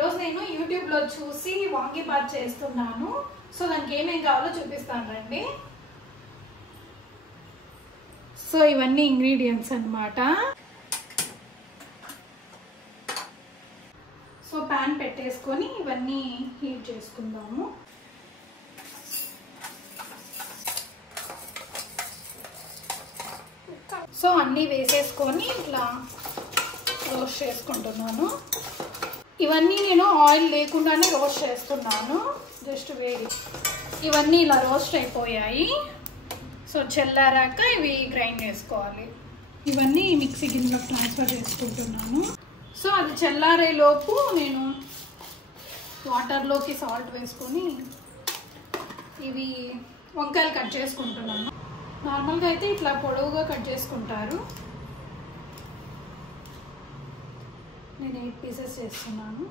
ఈరోజు నేను యూట్యూబ్లో చూసి వాంగీబాత్ చేస్తున్నాను. సో దానికి ఏమేమి కావాలో చూపిస్తాను రండి. సో ఇవన్నీ ఇంగ్రీడియంట్స్ అన్నమాట. సో ప్యాన్ పెట్టేసుకొని ఇవన్నీ హీట్ చేసుకుందాము. సో అన్నీ వేసేసుకొని ఇట్లా రోస్ట్ చేసుకుంటున్నాను. ఇవన్నీ నేను ఆయిల్ లేకుండానే రోస్ట్ చేస్తున్నాను, జస్ట్ వేడి. ఇవన్నీ ఇలా రోస్ట్ అయిపోయాయి. సో చల్లారాక ఇవి గ్రైండ్ చేసుకోవాలి. ఇవన్నీ మిక్సీ గిన్నెలోకి ట్రాన్స్ఫర్ చేసుకుంటున్నాను. సో అది చల్లారే లోపు నేను వాటర్లోకి సాల్ట్ వేసుకొని ఇవి వంకాయలు కట్ చేసుకుంటున్నాను. నార్మల్గా అయితే ఇట్లా పొడవుగా కట్ చేసుకుంటారు, నేను 8 పీసెస్ చేస్తున్నాను.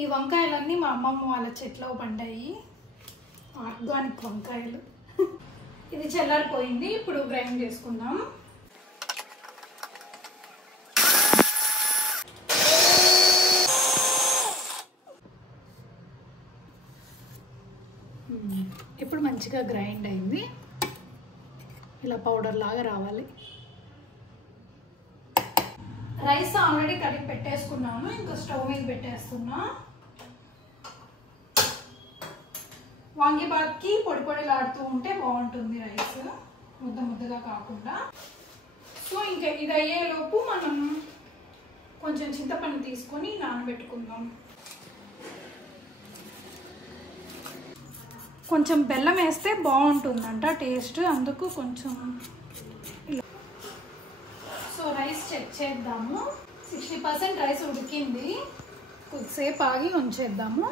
ఈ వంకాయలన్నీ మా అమ్మమ్మ వాళ్ళ చెట్లో పండాయి, ఆర్గానిక్ వంకాయలు. ఇది చల్లారిపోయింది, ఇప్పుడు గ్రైండ్ చేసుకుందాం. ఇప్పుడు మంచిగా గ్రైండ్ అయింది, ఇలా పౌడర్ లాగా రావాలి. రైస్ ఆల్రెడీ కడిగి పెట్టేసుకున్నాను, ఇంకా స్టవ్ మీద పెట్టేస్తున్నా. వాంగీబాత్కి పొడి పొడిలాడుతూ ఉంటే బాగుంటుంది రైస్, ముద్ద ముద్దగా కాకుండా. సో ఇంకా ఇది అయ్యేలోపు మనం కొంచెం చింతపండు తీసుకొని నానబెట్టుకుందాం. కొంచెం బెల్లం వేస్తే బాగుంటుందంట టేస్ట్, అందుకు కొంచెం. సో రైస్ చెక్ చేద్దాము. 60% రైస్ ఉడికింది, కొద్దిసేపు ఆగి ఉంచేద్దాము.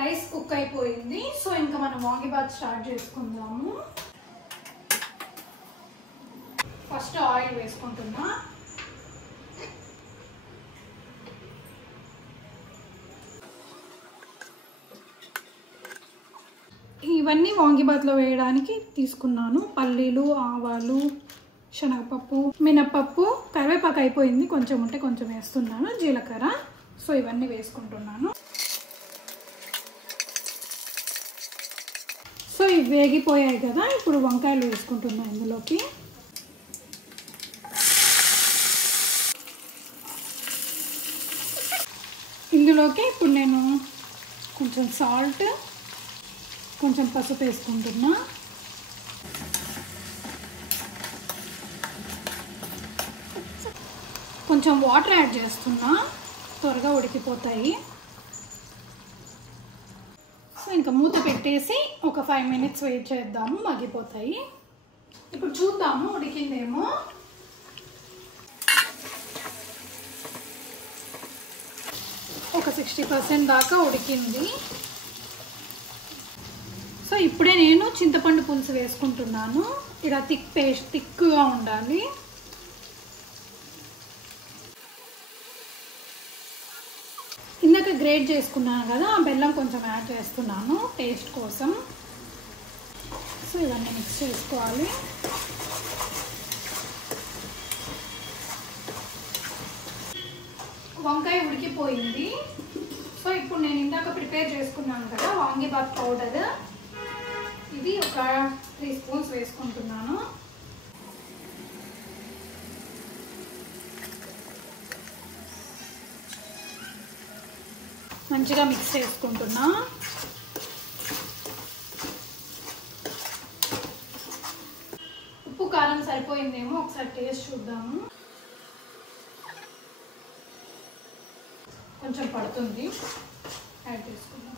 రైస్ కుక్ అయిపోయింది. సో ఇంకా మనం వాంగీబాత్ స్టార్ట్ చేసుకుందాము. ఫస్ట్ ఆయిల్ వేసుకుంటున్నా. ఇవన్నీ వాంగీబాత్లో వేయడానికి తీసుకున్నాను. పల్లీలు, ఆవాలు, శనగపప్పు, మినప్పప్పు, కరివేపాకు అయిపోయింది, కొంచెం ఉంటే కొంచెం వేస్తున్నాను, జీలకర్ర. సో ఇవన్నీ వేసుకుంటున్నాను. సో ఇవి వేగిపోయాయి కదా, ఇప్పుడు వంకాయలు వేసుకుంటున్నాను ఇందులోకి. ఇందులోకి ఇప్పుడు నేను కొంచెం సాల్ట్, కొంచెం పసుపు వేసుకుంటున్నా. కొంచెం వాటర్ యాడ్ చేస్తున్నా, త్వరగా ఉడికిపోతాయి. సో ఇంకా మూత పెట్టేసి ఒక 5 minutes వెయిట్ చేద్దాము, మగ్గిపోతాయి. ఇప్పుడు చూద్దాము ఉడికిందేమో. ఒక 60% దాకా ఉడికింది. సో ఇప్పుడే నేను చింతపండు పులుసు వేసుకుంటున్నాను. ఇలా థిక్గా ఉండాలి. ఇందాక గ్రేట్ చేసుకున్నాను కదా, ఆ బెల్లం కొంచెం యాడ్ చేస్తున్నాను టేస్ట్ కోసం. సో ఇవన్నీ మిక్స్ చేసుకోవాలి. వంకాయ ఉడికిపోయింది. సో ఇప్పుడు నేను ఇందాక ప్రిపేర్ చేసుకున్నాను కదా వాంగీబాత్ పౌడర్, ఇది ఒక 3 స్పూన్స్ వేసుకుంటున్నాను. మంచిగా మిక్స్ చేసుకుంటున్నా. ఉప్పు కారం సరిపోయిందేమో ఒకసారి టేస్ట్ చూద్దాము. కొంచెం పడుతుంది, యాడ్ చేసుకుందాం.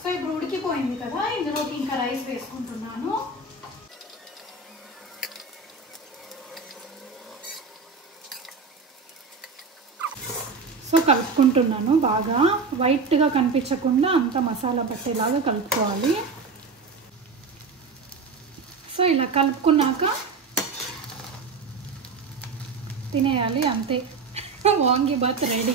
సో ఇప్పుడు ఉడికిపోయింది కదా, ఇందులోకి ఇంకా రైస్ వేసుకుంటున్నాను. సో కలుపుకుంటున్నాను. కలుపుకుంటున్నాను. బాగా వైట్గా కనిపించకుండా అంత మసాలా పట్టేలాగా కలుపుకోవాలి. సో ఇలా కలుపుకున్నాక తినేయాలి, అంతే. వాంగీబాత్ రెడీ.